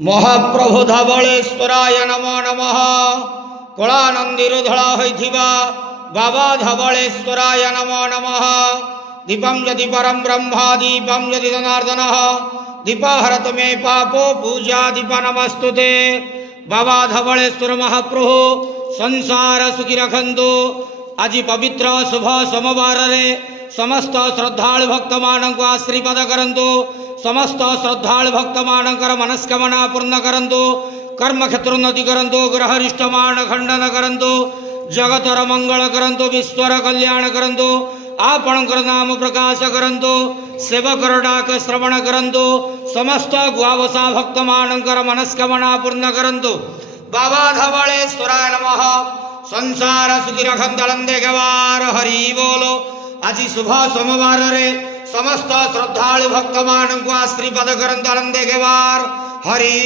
महाप्रभु धवलेश्वराय नमो नमः। कलानंदीर धड़ा होइथिबा बाबा धवलेश्वराय नमो नमः। दीपम यदि परम ब्रह्मा दीपम यदि जनार्दन दीपहरत मे पापो पूजा दीप नमस्तुते। बाबा धवलेश्वर महाप्रभु संसार सुखी रखंतु। आज पवित्र शुभ सोमवार रे समस्त श्रद्धालु भक्त मानक आशीर्वाद करंतु। समस्त श्रद्धालु भक्त मानकर मनस्कामना पूर्ण करंतु। कर्म क्षेत्र उन्नति करंतु। ग्रहरिष्टमान खंडन करंतु। जगतर मंगल करंतु। विश्वर कल्याण करंतु। आपणकर नाम प्रकाश करंतु। सेवकर डाक श्रवण करंतु। समस्त गुआवसा भक्त मानकर मनस्कामना पूर्ण करंतु। बाबा धवलेश्वराय नमः। संसार सुखी रखंतलंदे गवार हरि बोलो। आज शुभ सोमवार रे समस्त श्रद्धालु भक्त मानक आशीर्वाद करंतलंदे गवार हरि।